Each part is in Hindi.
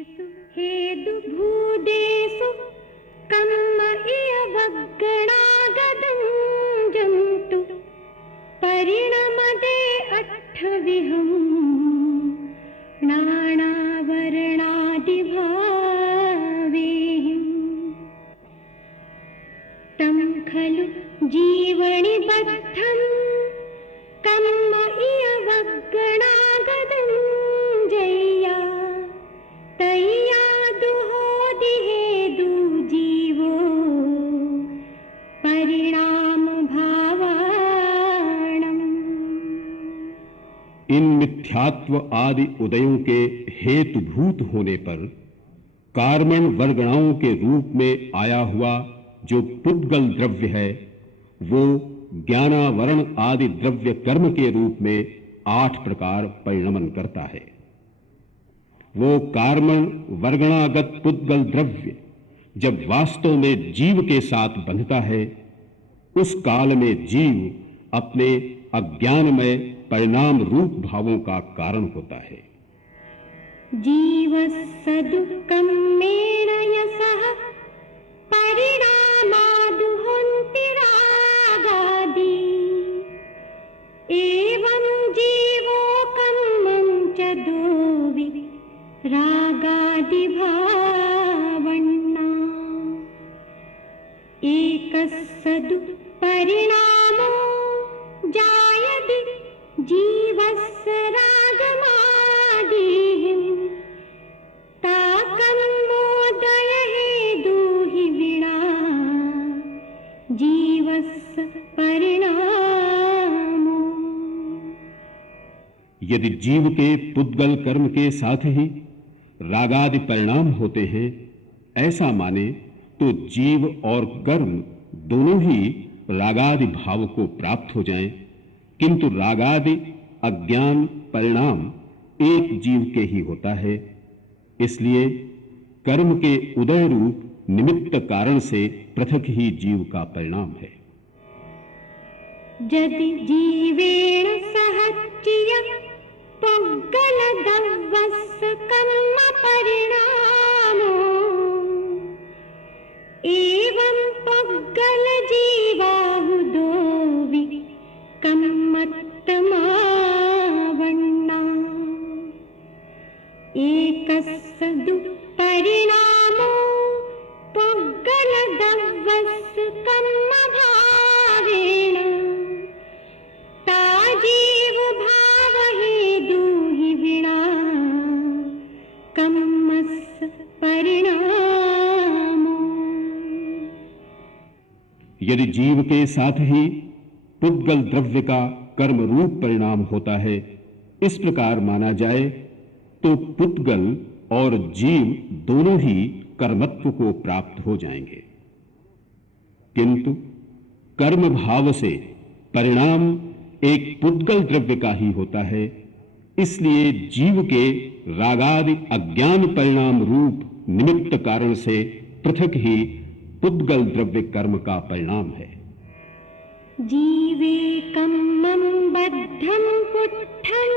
हेदु भूदेषु कम्म इयवग्गणागदं जन्तु परिणमते अट्ठविहं नानावर्णादिभावेहिं तं खलु जीवनि बद्धं कम्म इयवग्गणागदं जय्या तय्या दुहोदिहेदु जीवो परिणाम भावाणम्। इन मिथ्यात्व आदि उदयों के हेतुभूत होने पर कार्मण वर्गणाओं के रूप में आया हुआ जो पुद्गल द्रव्य है वो ज्ञानावरण आदि द्रव्य कर्म के रूप में 8 प्रकार परिणमन करता है। वो कार्मण वर्गणागत पुद्गल द्रव्य जब वास्तव में जीव के साथ बंधता है उस काल में जीव अपने अज्ञानमय परिणाम रूप भावों का कारण होता है। जीवस्सदुःखमेण यशः परिणामादुहन्ति रागादि एवं जीवो कम्मं च दोवि रागादिभावन्ना एकस्सदु परिणामो जायति जीवस्य रागमादिहिं ताकम्मोदय हेतुहि विना जीवस्य परिणामो। यदि जीव के पुद्गल कर्म के साथ ही रागादि परिणाम होते हैं ऐसा माने तो जीव और कर्म दोनों ही रागादि भाव को प्राप्त हो जाएं, किंतु रागादि अज्ञान परिणाम एक जीव के ही होता है। इसलिए कर्म के उदय रूप निमित्त कारण से पृथक ही जीव का परिणाम है। यदि जीवेण सहच्चिय पुद्गलद्रव्यस्य कर्म परिणामो एवं पुद्गल जीवाहुदोवि कम्मत्तमावन्ना एकस्सदु परिणामो पुद्गलद्रव्यस्य कर्म भावेन ता जीव भावहेतुहि विना कम्मस्य परिणामो। यदि जीव के साथ ही पुद्गल द्रव्य का कर्म रूप परिणाम होता है इस प्रकार माना जाए तो पुद्गल और जीव दोनों ही कर्मत्व को प्राप्त हो जाएंगे, किंतु कर्म भाव से परिणाम एक पुद्गल द्रव्य का ही होता है। इसलिए जीव के रागादि अज्ञान परिणाम रूप निमित्त कारण से पृथक ही पुद्गल द्रव्य कर्म का परिणाम है। जीवे कम्मं बद्धं पुट्ठं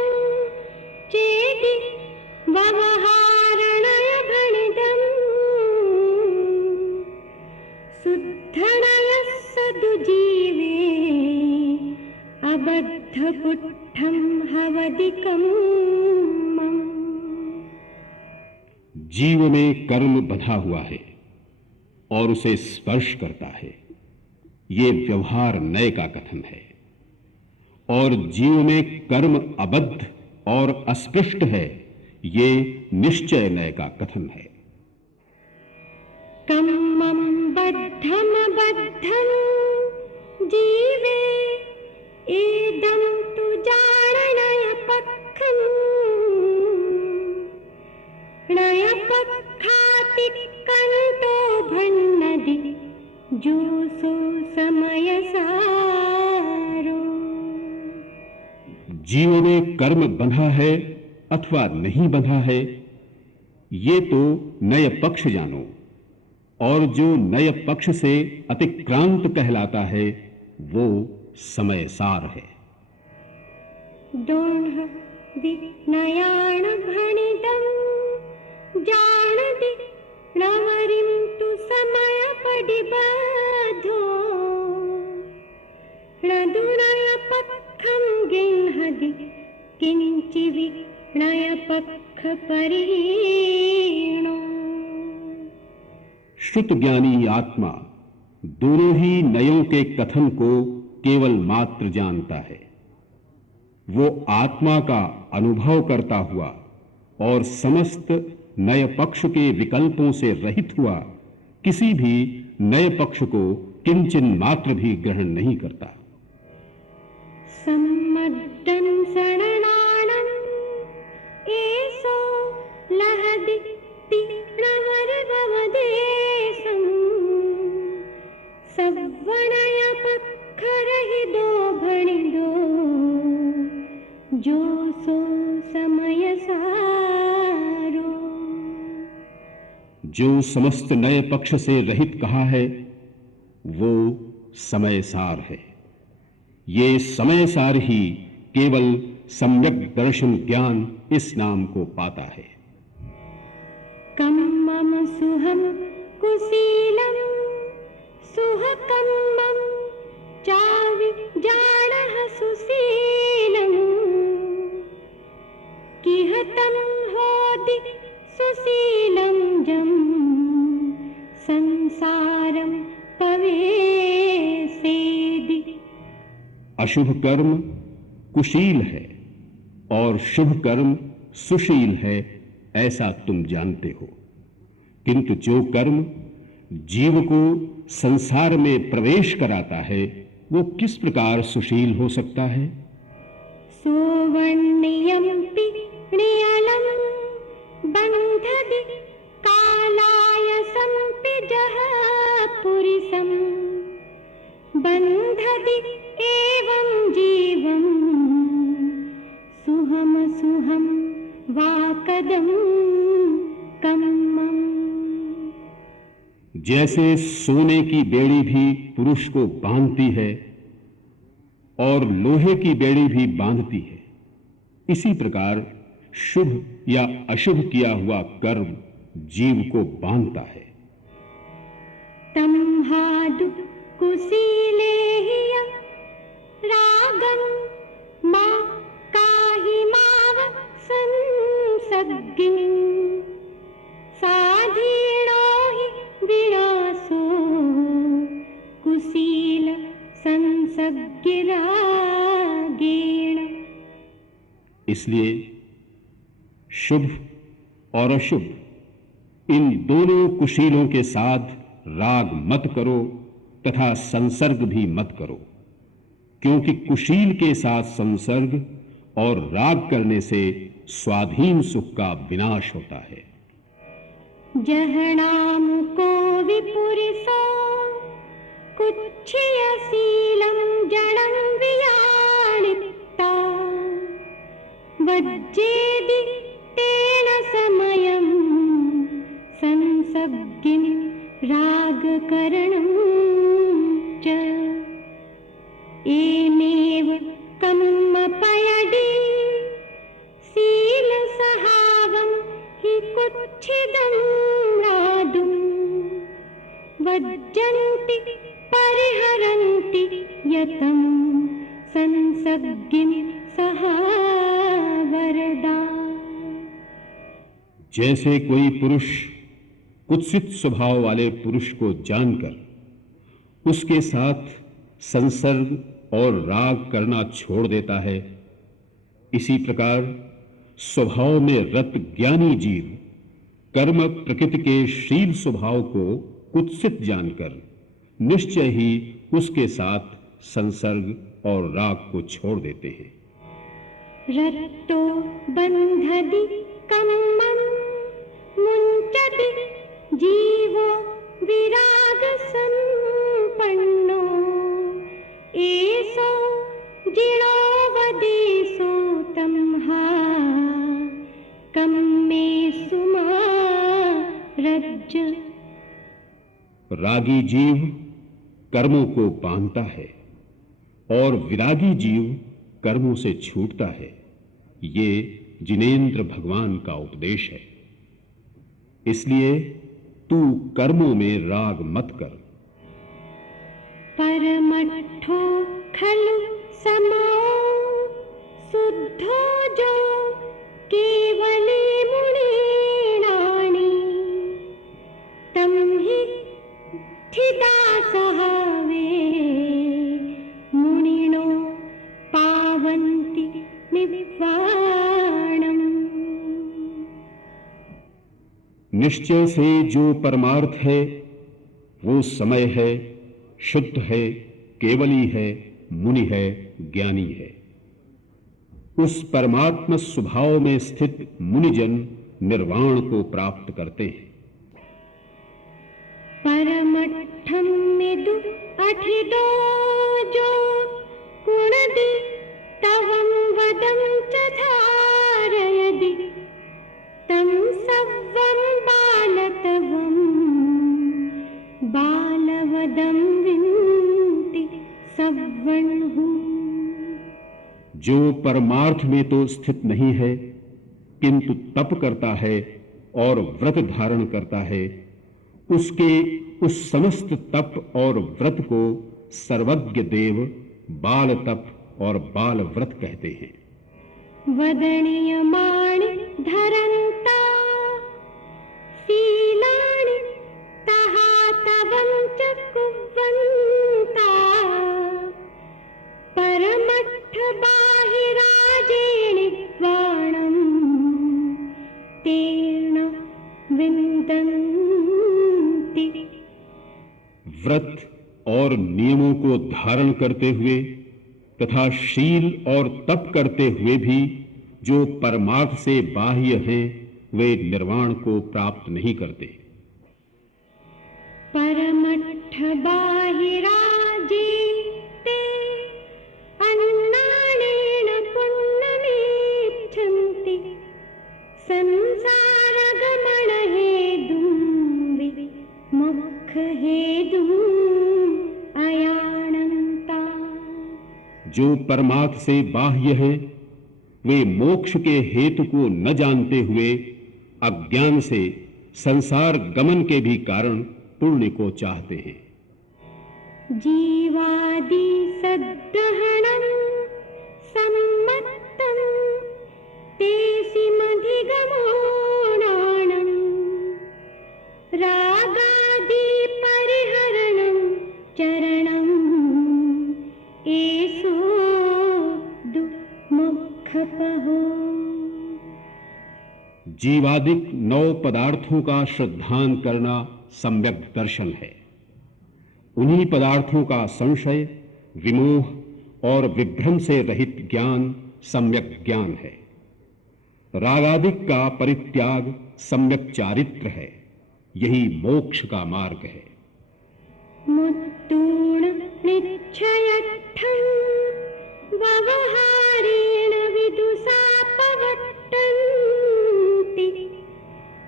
चेदि व्यवहारणय भणितं शुद्धनय सदु जीवे अबद्धपुट्ठं हवदि कम्मम्। जीव में कर्म बंधा हुआ है और उसे स्पर्श करता है, ये व्यवहार नय का कथन है, और जीव में कर्म अबद्ध और अस्पृष्ट है, ये निश्चय नय का कथन है। कम्मं बद्धं बद्धं जीवे एदं तु जारणय पक्खं नय पक्खातिक्कन्तो भन्नदि जोसो समय सारो। जीव में कर्म बंधा है अथवा नहीं बंधा है ये तो नय पक्ष जानो, और जो नय पक्ष से अतिक्रांत कहलाता है वो समय सार है। दोन्ह विनयाण भणितं जा विनय पक्ष परिहीणो। श्रुत ज्ञानी आत्मा दोनों ही नयों के कथन को केवल मात्र जानता है। वो आत्मा का अनुभव करता हुआ और समस्त नए पक्ष के विकल्पों से रहित हुआ किसी भी नए पक्ष को किंचन मात्र भी ग्रहण नहीं करता। सम्मद्धं शरणाणं एषो लहदि तीक्ष्णमरिभवदेशं सवणय पक्खरहिदो भणिदो जो सो समय सारो। जो समस्त नए पक्ष से रहित कहा है वो समय सार है। ये समय सार ही केवल सम्यक दर्शन ज्ञान इस नाम को पाता है। कम्मम सुहम कुशीलम सुहकम्मम चावि जाणः सुशीलम किहतम होदि सुशीलम जम संसारम पवेसेदि। अशुभ कर्म कुशील है और शुभ कर्म सुशील है ऐसा तुम जानते हो, किंतु जो कर्म जीव को संसार में प्रवेश कराता है वो किस प्रकार सुशील हो सकता है। सोवर्ण्यम्पि नियलं बन्धदि कालायसम्पि जः पुरिसं बन्धदि एवं जीवं सुहम सुहम वाकदं कम्मम्। जैसे सोने की बेड़ी भी पुरुष को बांधती है और लोहे की बेड़ी भी बांधती है, इसी प्रकार शुभ या अशुभ किया हुआ कर्म जीव को बांधता है। तम्हादु कुशीले हिय रागं मा काहि माव संसग्गिं साधीनो हि विनाशो कुशील संसग्गि रागेण। इसलिए शुभ और अशुभ इन दोनों कुशीलों के साथ राग मत करो तथा संसर्ग भी मत करो, क्योंकि कुशील के साथ संसर्ग और राग करने से स्वाधीन सुख का विनाश होता है। जहनाम को विपुरिसो कुच्छियशीलं जडं वियाणित्ता वज्जेदि तेन समयं संसग्गिं रागकरणं च। एमेव कम्मपयडि शीलसहावं हि कुच्छिदं राधुं वज्जन्ति परिहरन्ति यतं संसग्गिं सहा वरदा। जैसे कोई पुरुष कुत्सित स्वभाव वाले पुरुष को जानकर उसके साथ संसर्ग और राग करना छोड़ देता है, इसी प्रकार स्वभाव में रत ज्ञानी जीव कर्म प्रकृति के शील स्वभाव को कुत्सित जानकर निश्चय ही उसके साथ संसर्ग और राग को छोड़ देते हैं। रत्तो बन्धदि कम्मं मुञ्चति जीवो विराग संपन्नो एषो जिणो वदेशो तम्हा कम्मे सुमारज्ज। रागी जीव कर्मों को बांधता है और विरागी जीव कर्मों से छूटता है। ये जिनेंद्र भगवान का उपदेश है। इसलिए तू कर्मों में राग मत कर। परमट्ठो खलु समो शुद्धो जो केवले मुनीणानि तं हि स्थितासः वे मुनिनो पावन्ति निब्बाणम्। निश्चय से जो परमार्थ है वो समय है, शुद्ध है, केवली है, मुनि है, ज्ञानी है। उस परमात्म स्वभाव में स्थित मुनिजन निर्वाण को प्राप्त करते हैं। परमठम मिदु अठिदो जो कुणदि तवं वदं च धारयदि तं सव्वं बालतवं बालवदं विन्ति सव्वन्हु। जो परमार्थ में तो स्थित नहीं है किंतु तप करता है और व्रत धारण करता है, उसके उस समस्त तप और व्रत को सर्वज्ञ देव बाल तप और बाल व्रत कहते हैं। वदनीयमाणि धरन्ता शीलानि तहातवं च कुर्वन्ता परमट्ठ बाहिराजेणि वाणं तेन विन्दन्ति। व्रत और नियमों को धारण करते हुए तथा शील और तप करते हुए भी जो परमार्थ से बाह्य हैं वे निर्वाण को प्राप्त नहीं करते। परमट्ठ बाहिराजे ते अन्नानेन पुण्यमिच्छन्ति संसारगमन हेतुं मोक्ष हेतुं अयानन्ता। जो परमार्थ से बाह्य है वे मोक्ष के हेतु को न जानते हुए अज्ञान से संसार गमन के भी कारण पुण्य को चाहते हैं। जीवादि सद्ग्रहणं सम्मत्तं तेषिमधिगमोणानं रागादि परिहरणं चरणं एषो दुःखपहो। जीवादिक 9 पदार्थों का श्रद्धान करना सम्यक दर्शन है। उन्हीं पदार्थों का संशय, विमोह और विभ्रम से रहित ज्ञान सम्यक ज्ञान है। रागादिक का परित्याग सम्यक चारित्र है। यही मोक्ष का मार्ग है। मुत्तूर्ण निश्चयत्थं व्यवहारेण विदुषा पवट्टन्ति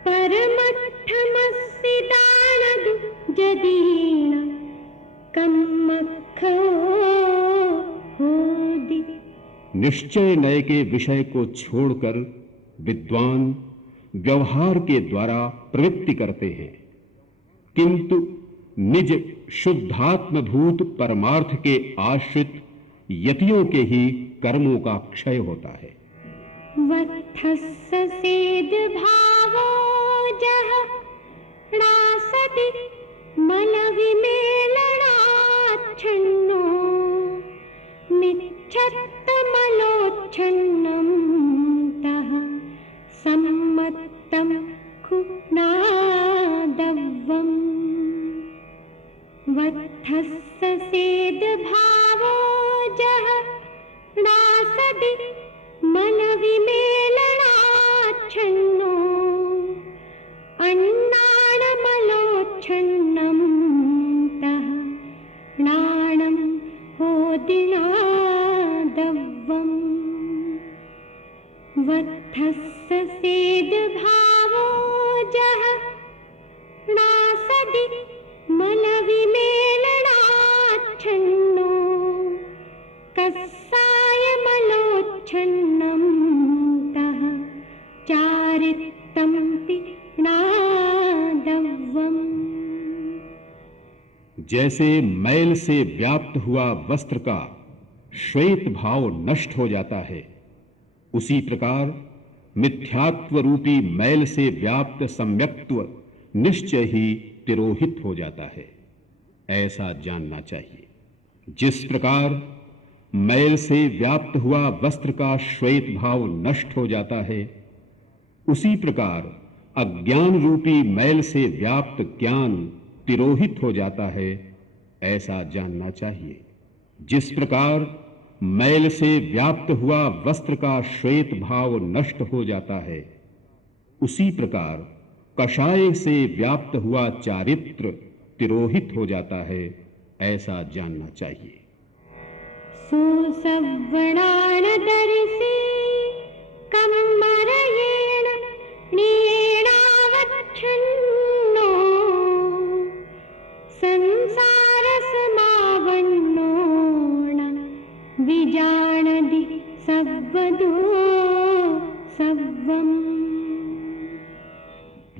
परमट्ठमस्य दानदु जदीन कम्मखो होदि। निश्चय नय के विषय को छोड़कर विद्वान व्यवहार के द्वारा प्रवृत्ति करते हैं, किंतु निज शुद्धात्मभूत परमार्थ के आश्रित यतियों के ही कर्मों का क्षय होता है। वत्थस्य सेद भावो जह नासति मन विमेलनाच्छन्नो मिच्छत्तमलोच्छन्नं तः सम्मत्तं खुनादव्वम्। वत्थस्य सेद भावो जह नासति मन विमेलनाच्छन्नो अन्नाणमलोच्छन्नं तः नाणं होदिनादव्वम्। वत्थस्य सेद भावो जह नासति मन विमेलनाच्छन्नो कस्सायमलोच्छन्नं तः चारित्तम्पि नादव्वम्। जैसे मैल से व्याप्त हुआ वस्त्र का श्वेत भाव नष्ट हो जाता है, उसी प्रकार मिथ्यात्व रूपी मैल से व्याप्त सम्यक्त्व निश्चय ही तिरोहित हो जाता है, ऐसा जानना चाहिए। जिस प्रकार मैल से व्याप्त हुआ वस्त्र का श्वेत भाव नष्ट हो जाता है, उसी प्रकार अज्ञान रूपी मैल से व्याप्त ज्ञान तिरोहित हो जाता है, ऐसा जानना चाहिए। जिस प्रकार मैल से व्याप्त हुआ वस्त्र का श्वेत भाव नष्ट हो जाता है, उसी प्रकार कषाय से व्याप्त हुआ चारित्र तिरोहित हो जाता है, ऐसा जानना चाहिए। सुसव्वणान दर्शि कम्मरयेण नीणावच्छन्नो संसारसमावन्नो न विजानति सव्वदो सव्वम्।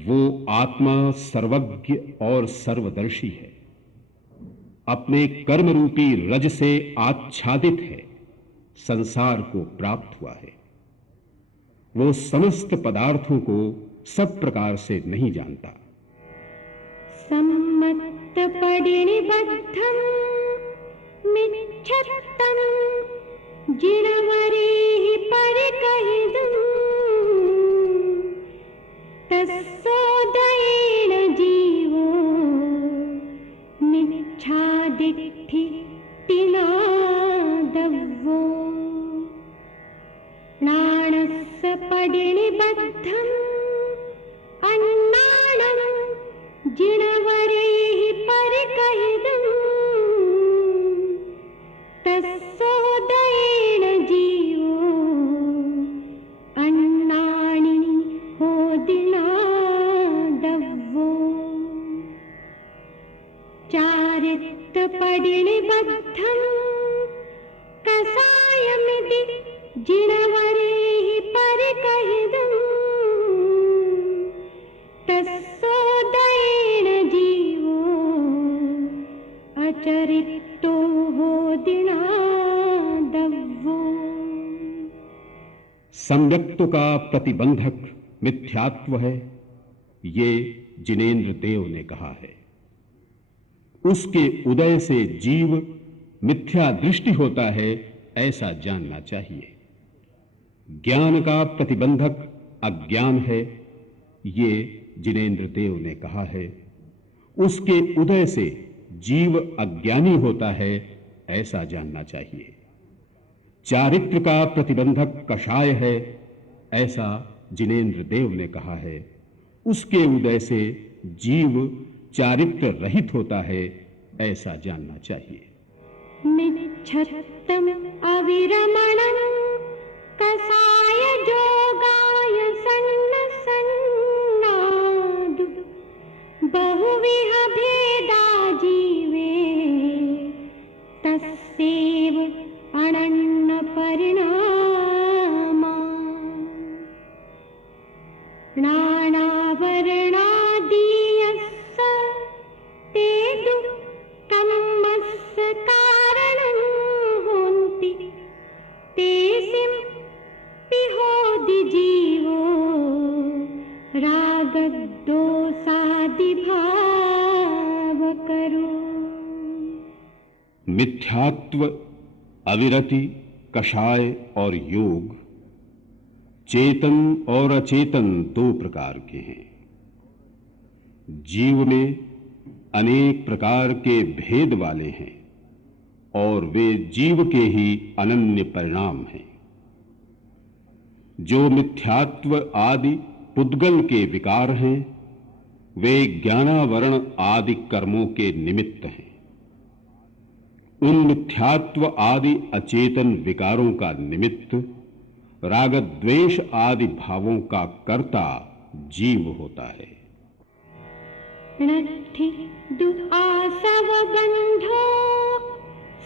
वो आत्मा सर्वज्ञ और सर्वदर्शी है, अपने कर्म रूपी रज से आच्छादित है, संसार को प्राप्त हुआ है। वो समस्त पदार्थों को सब प्रकार से नहीं जानता। सम्मत्त परिनिबद्धं मिच्छत्तं जिनवरेहि परिकहिदुं तस्सोदयेन जीवो मिच्छादिठ्ठिना दव्वो नाणस्य परिनिबद्धं अन्नानं जिनवरेहि परिकहिदुं तस्सोदयेन जीवो अन्नानि होदिना दव्वो चारित्र परिनिबद्धं कषायमिति जिनवरेहि परिकहिदुं तस्सोदयेन जीवो अचरितो होदिना दव्वो। सम्यक्त्व का प्रतिबंधक मिथ्यात्व है, ये जिनेन्द्र देव ने कहा है। उसके उदय से जीव मिथ्या दृष्टि होता है, ऐसा जानना चाहिए। ज्ञान का प्रतिबंधक अज्ञान है, ये जिनेन्द्र देव ने कहा है। उसके उदय से जीव अज्ञानी होता है, ऐसा जानना चाहिए। चारित्र का प्रतिबंधक कषाय है, ऐसा जिनेन्द्र देव ने कहा है। उसके उदय से जीव चारित्र रहित होता है, ऐसा जानना चाहिए। मिच्छत्तम अविरमणं कषाय जोगाय सन्नसन्नादु बहुविह भेदा जीवे तस्यैव अनन्न परिणामा नानावर्णादीयस्स ते दुःखमस्य कारणं होन्ति तेषिं पिहोदि जीवो रागद्वेषादिभावकरो। मिथ्यात्व, अविरति, कषाय और योग चेतन और अचेतन दो प्रकार के हैं। जीव में अनेक प्रकार के भेद वाले हैं और वे जीव के ही अनन्य परिणाम हैं। जो मिथ्यात्व आदि पुद्गल के विकार हैं, वे ज्ञानावरण आदि कर्मों के निमित्त हैं। उन मिथ्यात्व आदि अचेतन विकारों का निमित्त राग द्वेष आदि भावों का कर्ता जीव होता है। नठि दु आसव बंधो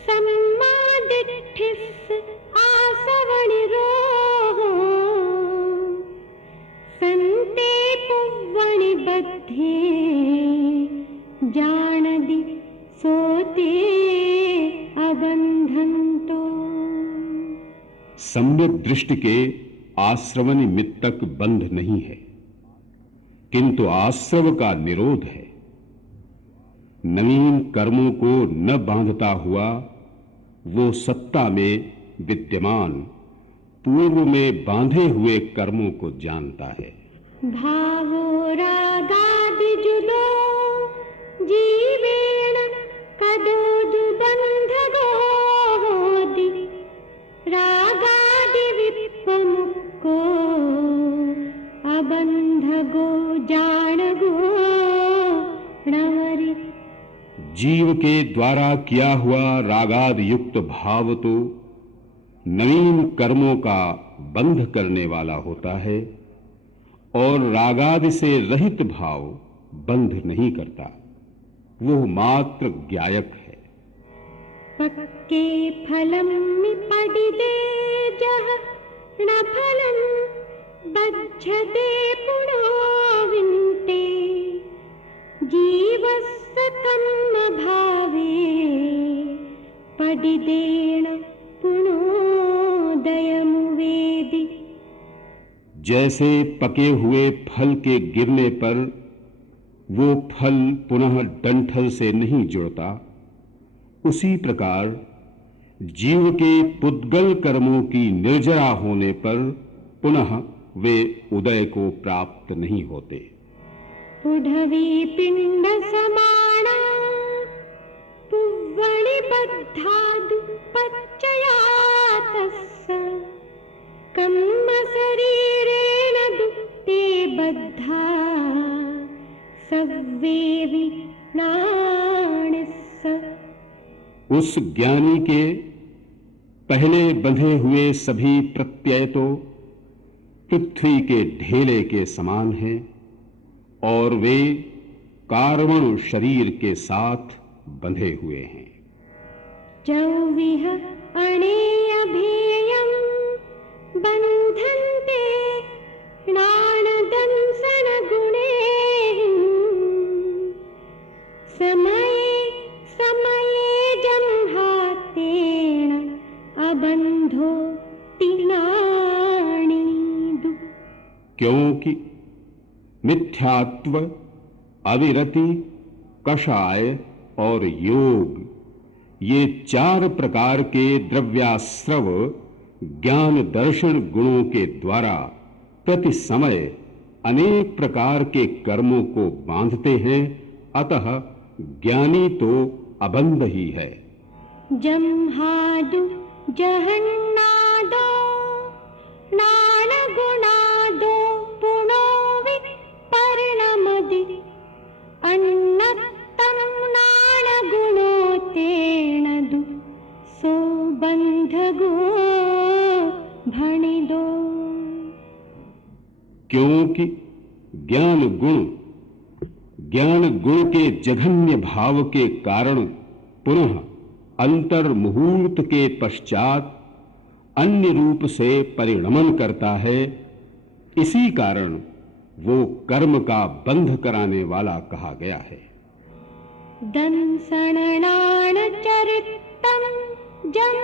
सम्मादिठ्ठिस् आसव निरोहो संते पुव्वणि बद्धे जानदि सोते अबंधंतो। सम्यक दृष्टि के आश्रव निमित्तक बंध नहीं है, किंतु आश्रव का निरोध है। नवीन कर्मों को न बांधता हुआ वो सत्ता में विद्यमान पूर्व में बांधे हुए कर्मों को जानता है। भावो रागादिजुदो जीवेण कदोदु बंधगो होदि रागादि विप्पमुक्को अबंधगो जानगो णवरि। जीव के द्वारा किया हुआ रागाद युक्त भाव तो नवीन कर्मों का बंध करने वाला होता है और रागादि से रहित भाव बंध नहीं करता, वो मात्र ज्ञायक है। पक्के फलम पडिदे जह न फलम बज्झते पुनोविन्ते जीवस्य तन्न भावे पडिदेण पुनोदयमुवेदि। जैसे पके हुए फल के गिरने पर वो फल पुनः डंठल से नहीं जुड़ता, उसी प्रकार जीव के पुद्गल कर्मों की निर्जरा होने पर पुनः वे उदय को प्राप्त नहीं होते। पुढवी पिंड समाना पुव्वणि बद्धादु पच्चयातस्स कम्म शरीरेण दुक्ते बद्धा सव्वेवि नाणिस्स। उस ज्ञानी के पहले बंधे हुए सभी प्रत्यय तो पृथ्वी के ढेले के समान हैं और वे कार्बण शरीर के साथ बंधे हुए हैं। चौविह अणेयभेयं बन्धन्ते नाणदंसन गुणैः समये समये जम्हातेन अबन्धो तिनाणीदु। क्योंकि मिथ्यात्व, अविरति, कषाय और योग ये चार प्रकार के द्रव्याश्रव ज्ञान दर्शन गुणों के द्वारा प्रति समय अनेक प्रकार के कर्मों को बांधते हैं, अतः ज्ञानी तो अबंध ही है। जम्हादु जहन्नादो नाणगुणादो पुनो विपरिणमति अन्नत्तं नाणगुणो तेन दु सो बन्धगो भणिदो। क्योंकि ज्ञान गुण के जघन्य भाव के कारण पुनः अंतर मुहूर्त के पश्चात अन्य रूप से परिणमन करता है, इसी कारण वो कर्म का बंध कराने वाला कहा गया है। दंसननान चरित्तम जम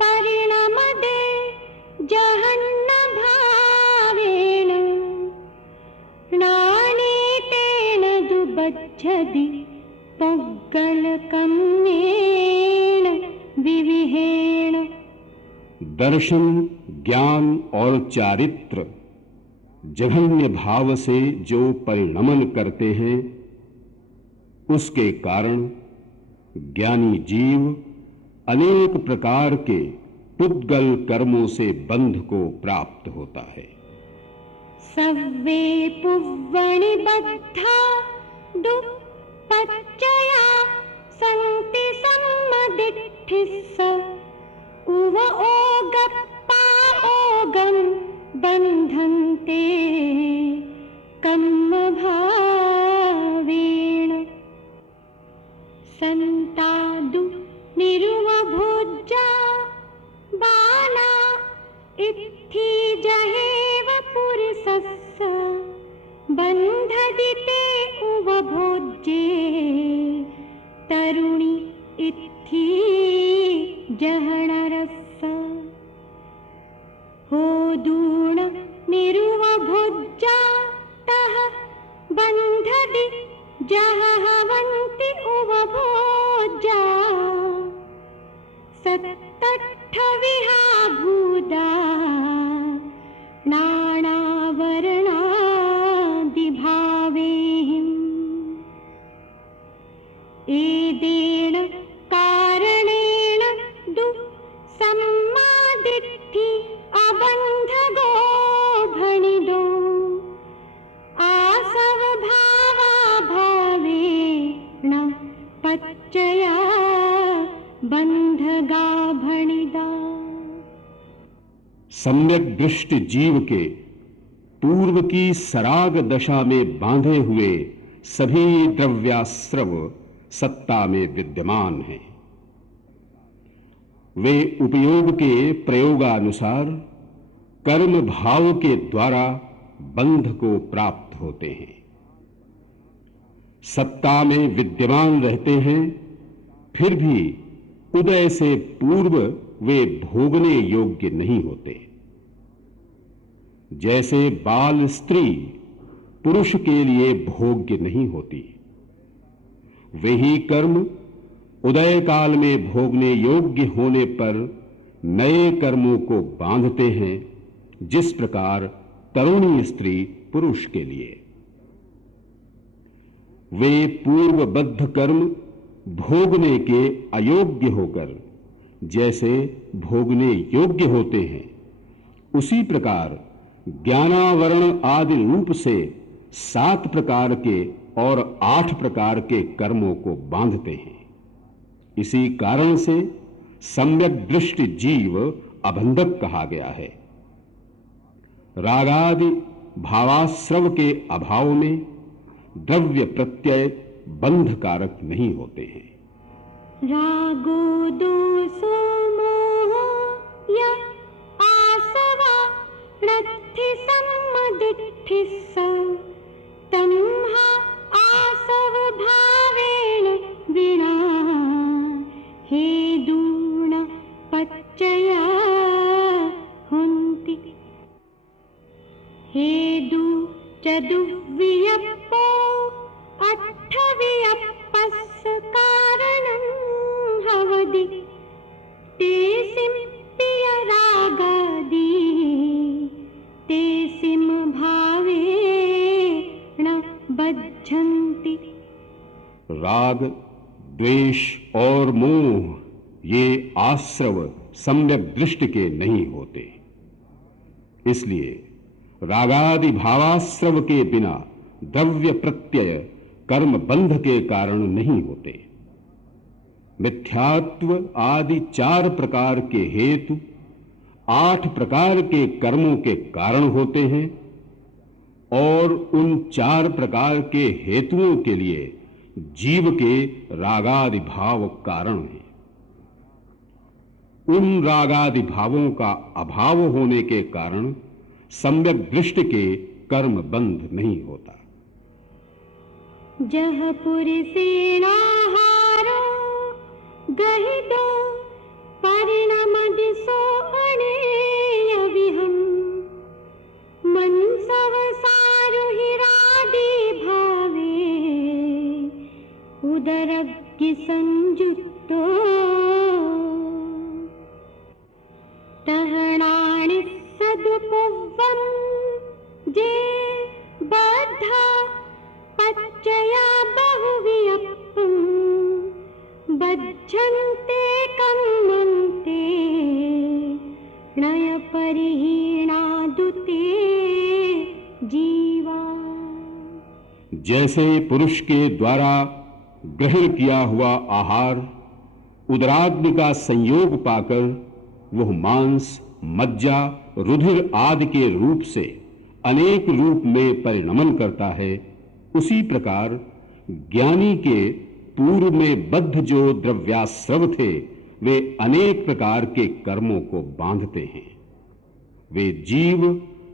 परिणमदे जहन्न भावेन नानीतेन दुबच्छति पुग्गलकम्येन विविहेण। दर्शन, ज्ञान और चारित्र जघन्य भाव से जो परिणमन करते हैं, उसके कारण ज्ञानी जीव अनेक प्रकार के पुद्गल कर्मों से बंध को प्राप्त होता है। सव्वे पुव्वणि बद्धा दुःपच्चया सन्ति सम्मदिठ्ठिस्स उव ओगप्पा ओगं बन्धन्ते कम्म भावेन। सन्तादु निरुवभोज्या बाला इत्थि जहेव पुरुषस्य बन्धदिते उवभोज्ये तरुणी इत्थि जहणरस्स। हो गोदूण निरुवभुजा तः बन्धदि जहवन्ति उवभोजा सत्तट्ठविहा भूदा नानावर्णादिभावेहिम् एदेन कारणेन दु सम्मादिट्ठि अबन्धगो भणिदो आसवभावा भावेन पच्चया बंधगा भणिदा। सम्यक दृष्टि जीव के पूर्व की सराग दशा में बांधे हुए सभी द्रव्याश्रव सत्ता में विद्यमान हैं। वे उपयोग के प्रयोगानुसार कर्म भाव के द्वारा बंध को प्राप्त होते हैं। सत्ता में विद्यमान रहते हैं, फिर भी उदय से पूर्व वे भोगने योग्य नहीं होते। जैसे बाल स्त्री पुरुष के लिए भोग्य नहीं होती, वही कर्म उदय काल में भोगने योग्य होने पर नए कर्मों को बांधते हैं, जिस प्रकार तरुणी स्त्री पुरुष के लिए। वे पूर्वबद्ध कर्म भोगने के अयोग्य होकर जैसे भोगने योग्य होते हैं, उसी प्रकार ज्ञानावरण आदि रूप से 7 प्रकार के और 8 प्रकार के कर्मों को बांधते हैं। इसी कारण से सम्यक दृष्टि जीव अबंधक कहा गया है। रागादि भावाश्रव के अभाव में द्रव्य प्रत्यय बंधकारक नहीं होते हैं। रागो दोषो मोहो य आसवा रथि सम्मदिट्ठि स तम्हा आसव भावेन विना हे दूण पच्चया हुन्ति हे दु चतुर्वियप्पो अट्ठवियप्पस्य कारणं हवदि तेसिं पिय रागादि तेसिं भावेन बध्नन्ति। राग, द्वेष और मोह ये आश्रव सम्यक दृष्टि के नहीं होते। इसलिए रागादि भावाश्रव के बिना द्रव्य प्रत्यय कर्म बंध के कारण नहीं होते। मिथ्यात्व आदि 4 प्रकार के हेतु 8 प्रकार के कर्मों के कारण होते हैं, और उन 4 प्रकार के हेतुओं के लिए जीव के रागादि भाव कारण हैं। उन रागादि भावों का अभाव होने के कारण सम्यक दृष्टि के कर्म बंध नहीं होता। जह पुरुषेणाहारो गहिदो परिणमदिसो अणेय विहं मनसवसारुहिरादि भावे उदरज्ञ संयुक्तो तहणानि सदुपवं जे बद्धा पच्चया बहुवियप्पं बध्यन्ते कम्मन्ते नय परिहीणादुते जीवा। जैसे पुरुष के द्वारा ग्रहण किया हुआ आहार उदराग्नि का संयोग पाकर वह मांस, मज्जा, रुधिर आदि के रूप से अनेक रूप में परिणमन करता है, उसी प्रकार ज्ञानी के पूर्व में बद्ध जो द्रव्याश्रव थे वे अनेक प्रकार के कर्मों को बांधते हैं। वे जीव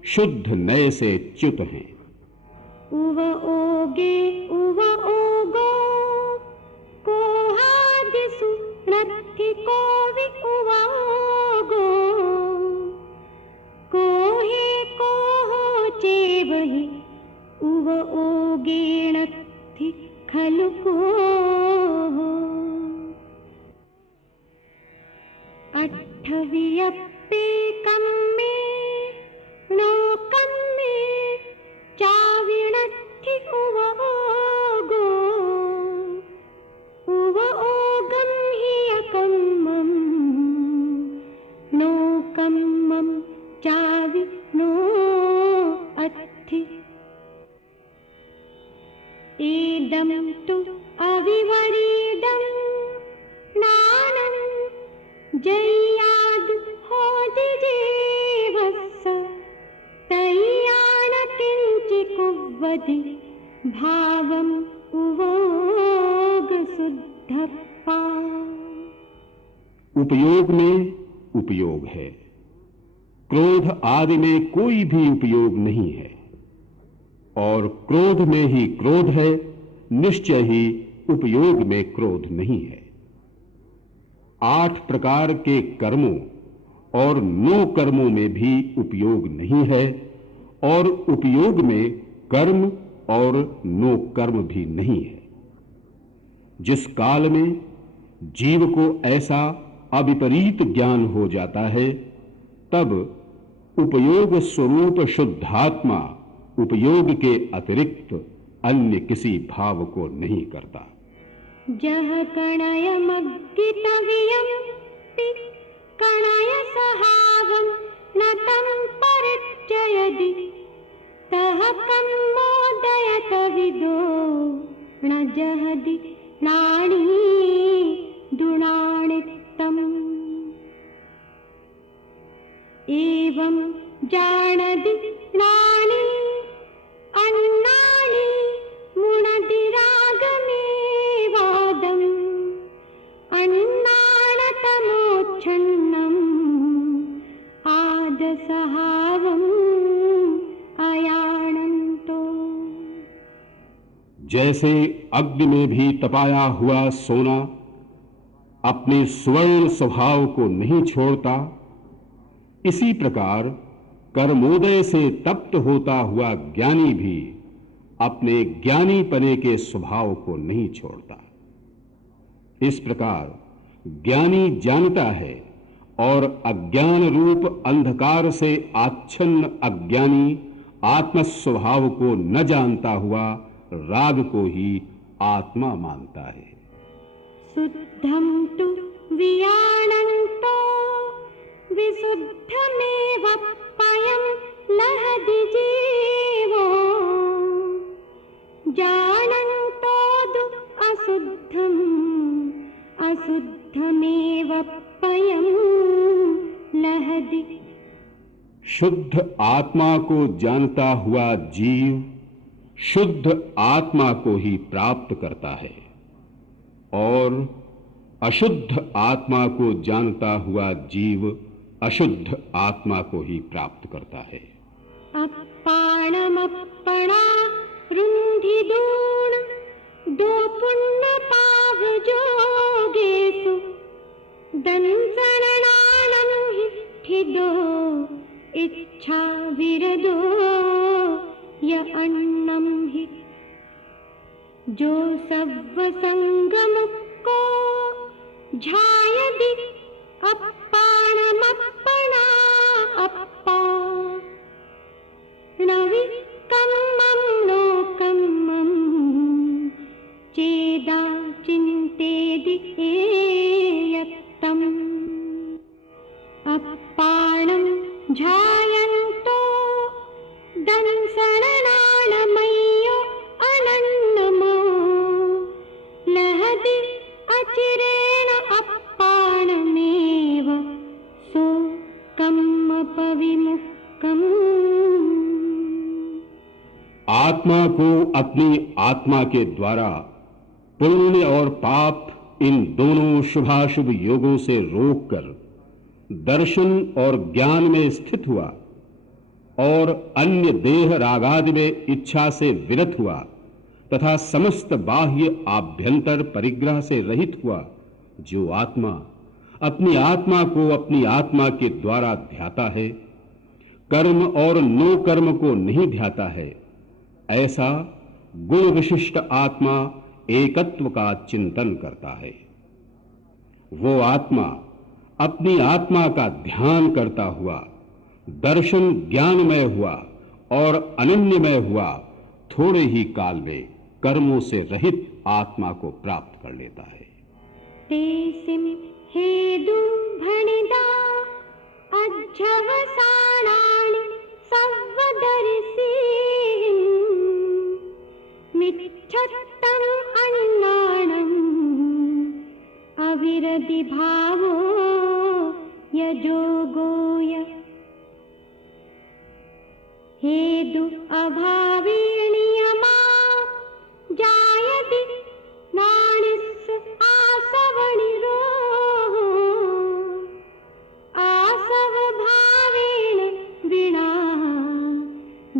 शुद्ध नय से च्युत हैं। उव ओगे उव ओगो कोहादिसु नत्थि कोवि उव ओगो को उव ओगेणत्थि खलु को अट्ठवियप्पेकं मे नोकं मे चाविणत्थि उव ओगो उव ओगं हि यकम्मं नोकम्मं चावि नो अत्थि इदं तु अविवरीदं नानं जय्याद् होदिजीवस्स तय्यान किञ्चिकुव्वति भावम् उवोग शुद्धप्पा। उपयोग में उपयोग है, क्रोध आदि में कोई भी उपयोग नहीं है, और क्रोध में ही क्रोध है, निश्चय ही उपयोग में क्रोध नहीं है। 8 प्रकार के कर्मों और 9 कर्मों में भी उपयोग नहीं है, और उपयोग में कर्म और 9 कर्म भी नहीं है। जिस काल में जीव को ऐसा अविपरीत ज्ञान हो जाता है, तब उपयोग स्वरूप शुद्धात्मा उपयोग के अतिरिक्त अन्य किसी भाव को नहीं करता। जह कणयमग्गितवियं पि कणय सहावं न तं परित्यजति तह कं मोदयत विदो न जहदि नाणी दुणाणित्तम्। एवं जानदि नाणी अन्नानि मुणदिरागमेवादम् अन्नानतमोच्छन्नम् आदसहावम् अयाणन्तो। जैसे अग्नि में भी तपाया हुआ सोना अपने स्वर्ण स्वभाव को नहीं छोड़ता, इसी प्रकार कर्मोदय से तप्त होता हुआ ज्ञानी भी अपने ज्ञानी पने के स्वभाव को नहीं छोड़ता। इस प्रकार ज्ञानी जानता है और अज्ञान रूप अंधकार से आच्छन्न अज्ञानी आत्म स्वभाव को न जानता हुआ राग को ही आत्मा मानता है। शुद्धं तु वियाणन्तो विशुद्धमेव पयं लहदि जीवो जानन्तो दु अशुद्धम् अशुद्धमेव पयं लहदि। शुद्ध आत्मा को जानता हुआ जीव शुद्ध आत्मा को ही प्राप्त करता है, और अशुद्ध आत्मा को जानता हुआ जीव अशुद्ध आत्मा को ही प्राप्त करता है। अप्पाणमप्पणा रुन्धिदूण दो पुण्य पाव जोगेषु दंसरणानं हिठिदो इच्छा विरदो य अन्नं हि जो सव्व संगमुक्को झायदि अप्पाणमप्पणा अप्पा नवि कम्मं लोकम्मं चेदा चिन्तेदि एयत्तम्। अप्पाणं झायन्तो दंसरणानमय्यो अनन्नमो लहदि अचिरेण अप्पाणमेव सो कम्मपविमुक्तम्। आत्मा को अपनी आत्मा के द्वारा पुण्य और पाप इन दोनों शुभाशुभ योगों से रोककर दर्शन और ज्ञान में स्थित हुआ और अन्य देह रागादि में इच्छा से विरत हुआ तथा समस्त बाह्य आभ्यंतर परिग्रह से रहित हुआ, जो आत्मा अपनी आत्मा को अपनी आत्मा के द्वारा ध्याता है, कर्म और नो कर्म को नहीं ध्याता है, ऐसा गुण विशिष्ट आत्मा एकत्व का चिंतन करता है। वो आत्मा अपनी आत्मा का ध्यान करता हुआ, दर्शन ज्ञानमय हुआ और अनन्यमय हुआ, थोड़े ही काल में कर्मों से रहित आत्मा को प्राप्त कर लेता है। तेसिम हेदु भणिदा अध्यवसानानि सव्वदर्शी मिच्छत्तम अन्नाणम् अविरति भावो यजोगोय हेतु अभावे नियमा जायति नानिस् आसवणिरो आसव भावेन विना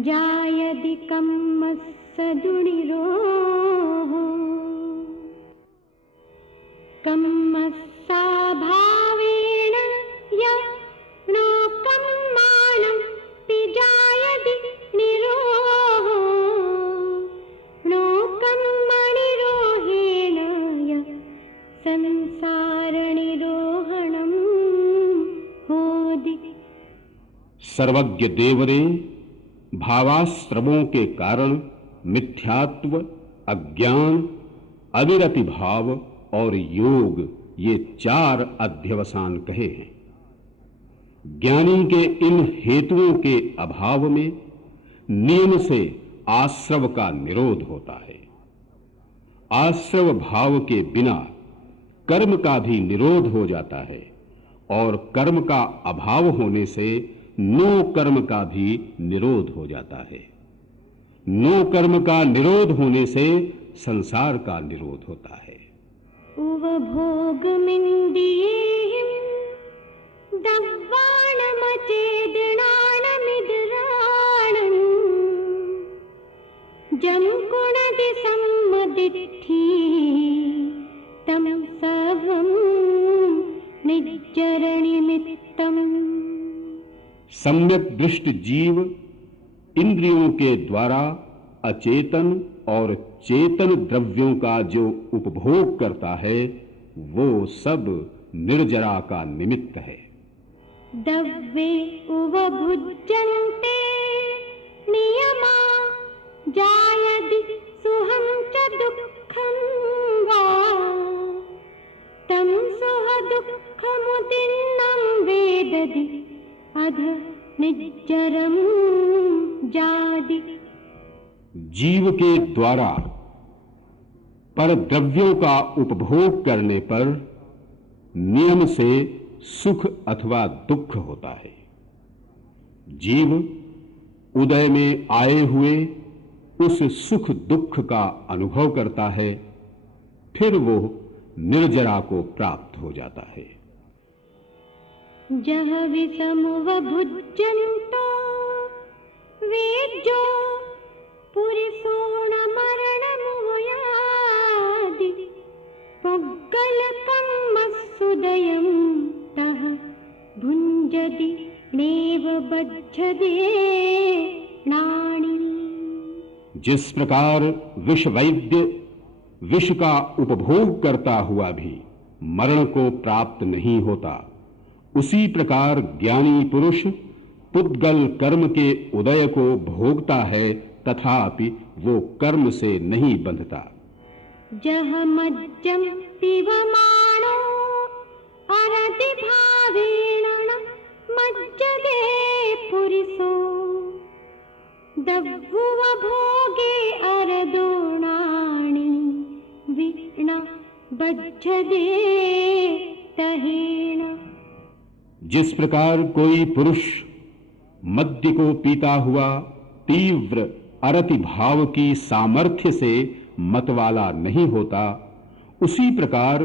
जायति कम्मस्सदुणिरो कम्मस्सा भावेन यज्ञो कम्मानं जायति निरोह नो कम्मनिरोहेण संसार निरोहणं होदि। सर्वज्ञ देव ने भावाश्रमों के कारण मिथ्यात्व, अज्ञान, अविरति भाव और योग, ये 4 अध्यवसान कहे हैं। ज्ञानी के इन हेतुओं के अभाव में नियम से आश्रव का निरोध होता है। आश्रव भाव के बिना कर्म का भी निरोध हो जाता है और कर्म का अभाव होने से नो कर्म का भी निरोध हो जाता है। नो कर्म का निरोध होने से संसार का निरोध होता है। उपभोगमिन्द्रियेहिं दव्वाणमचेदनानमिदराणम् जं कुणति सम्मदिट्ठी तं सर्वं निज्जरनिमित्तम्। सम्यक दृष्ट जीव इंद्रियों के द्वारा अचेतन और चेतन द्रव्यों का जो उपभोग करता है, वो सब निर्जरा का निमित्त है। दव्ये उपभुज्यन्ते नियमा जायति सुखं च दुःखं वा तं सुख दुःखमुदिन्नं वेदति अध निज्जरं जादि। जीव के द्वारा पर द्रव्यों का उपभोग करने पर नियम से सुख अथवा दुख होता है। जीव उदय में आए हुए उस सुख दुख का अनुभव करता है, फिर वो निर्जरा को प्राप्त हो जाता है। जह विषमुपभुज्यन्तो वेद्यो पुरिसोण मरणमुयादि पुग्गलकम्मस्सुदयं तः भुञ्जति नेव बध्यते नाणि। जिस प्रकार विष वैद्य विष का उपभोग करता हुआ भी मरण को प्राप्त नहीं होता, उसी प्रकार ज्ञानी पुरुष पुद्गल कर्म के उदय को भोगता है, तथापि वो कर्म से नहीं बंधता। जह मज्जं पिबमाणो अरति भावेन न मज्जते पुरिसो दव्युव भोगे अरदोणाणि वीणा बज्जते तहेण। जिस प्रकार कोई पुरुष मद्य को पीता हुआ तीव्र अरति भाव की सामर्थ्य से मतवाला नहीं होता, उसी प्रकार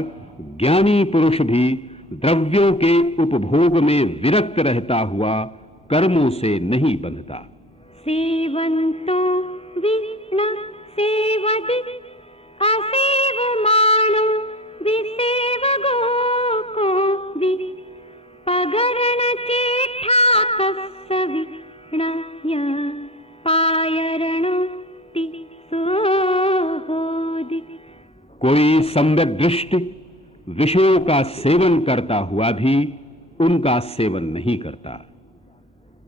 ज्ञानी पुरुष भी द्रव्यों के उपभोग में विरक्त रहता हुआ कर्मों से नहीं बंधता। सेवन्तो विना सेवति असेवमानो विसेवगो को वि पगरण चेठा कस्य विणय पायरण कोई सम्यक दृष्टि विषयों का सेवन करता हुआ भी उनका सेवन नहीं करता,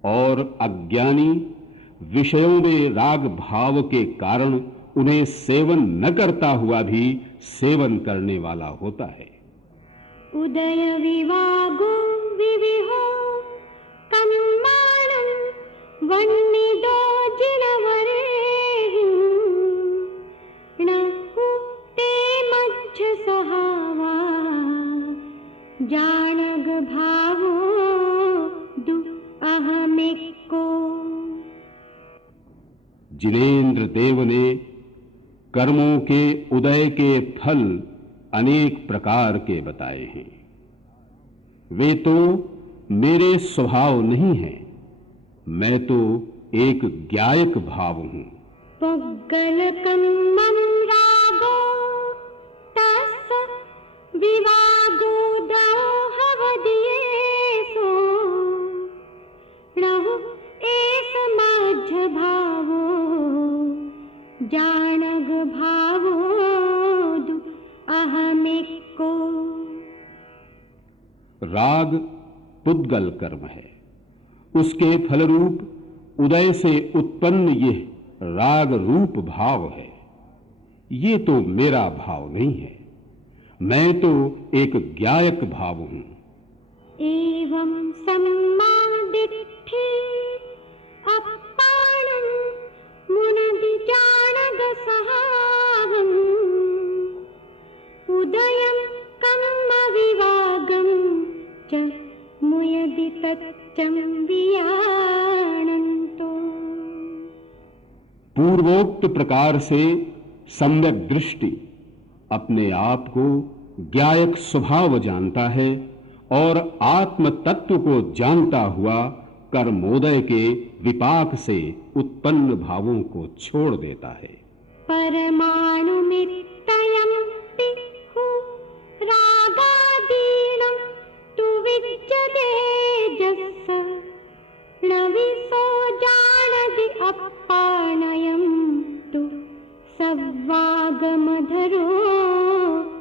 और अज्ञानी विषयों में राग भाव के कारण उन्हें सेवन न करता हुआ भी सेवन करने वाला होता है। उदय विवागो विविहो कम्माणं वन्निदो जिनवरेहिं नहु ते मध्य सहावा जानग भावो दु अहमेको। जिनेन्द्र देव ने कर्मों के उदय के फल अनेक प्रकार के बताए हैं। वे तो मेरे स्वभाव नहीं हैं, मैं तो एक ज्ञायक भाव हूं। पुग्गलकम्मं रागो तस्य विवागो दाहवदियेषु रहु एष मध्य भावो जानग भावो दु अहमेको। राग पुद्गल कर्म है, उसके फलरूप उदय से उत्पन्न यह राग रूप भाव है। ये तो मेरा भाव नहीं है, मैं तो एक ज्ञायक भाव हूं। एवं सम्मादिट्ठि अप्पाणं मुनदि जानग सहावम् उदयं कम्म विवागं च मुयदि तच्चं वियाणन्तो। पूर्वोक्त प्रकार से सम्यक दृष्टि अपने आप को ज्ञायक स्वभाव जानता है और आत्म तत्व को जानता हुआ कर्मोदय के विपाक से उत्पन्न भावों को छोड़ देता है। परमाणु मित्तयं पिहु रागादीनं तु विद्यते जस्स नविसो जानति अप्पाणयं तु सव्वागमधरो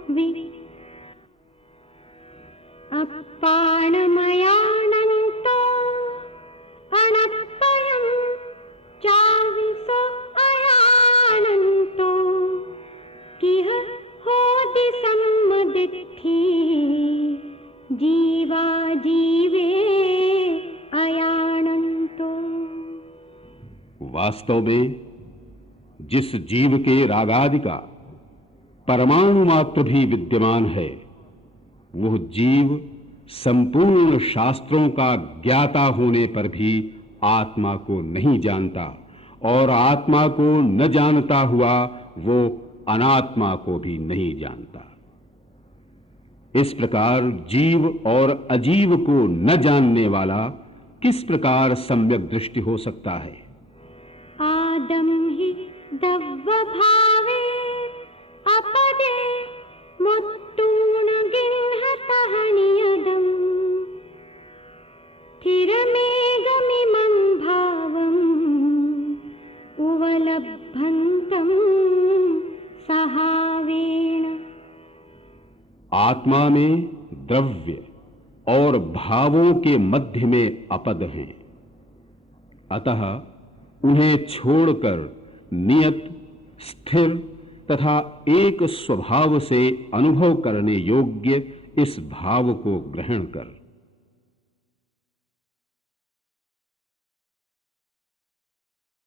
वि अप्पाणमयानन्तो अनप्पयं चाविसो अयानन्तो किह होति सम्मदिट्ठि जीवा जीवे अयानन्तो। वास्तव में जिस जीव के रागादि का परमाणु मात्र भी विद्यमान है, वह जीव संपूर्ण शास्त्रों का ज्ञाता होने पर भी आत्मा को नहीं जानता, और आत्मा को न जानता हुआ वो अनात्मा को भी नहीं जानता। इस प्रकार जीव और अजीव को न जानने वाला किस प्रकार सम्यक दृष्टि हो सकता है। आदम हि दव्वभावे अपदे मुत्तूण गिन्हतहनियदम् स्थिरमेघमिमं भावम् उवलभ्यन्तं सहावेण। आत्मा में द्रव्य और भावों के मध्य में अपद हैं, अतः उन्हें छोड़कर नियत, स्थिर तथा एक स्वभाव से अनुभव करने योग्य इस भाव को ग्रहण कर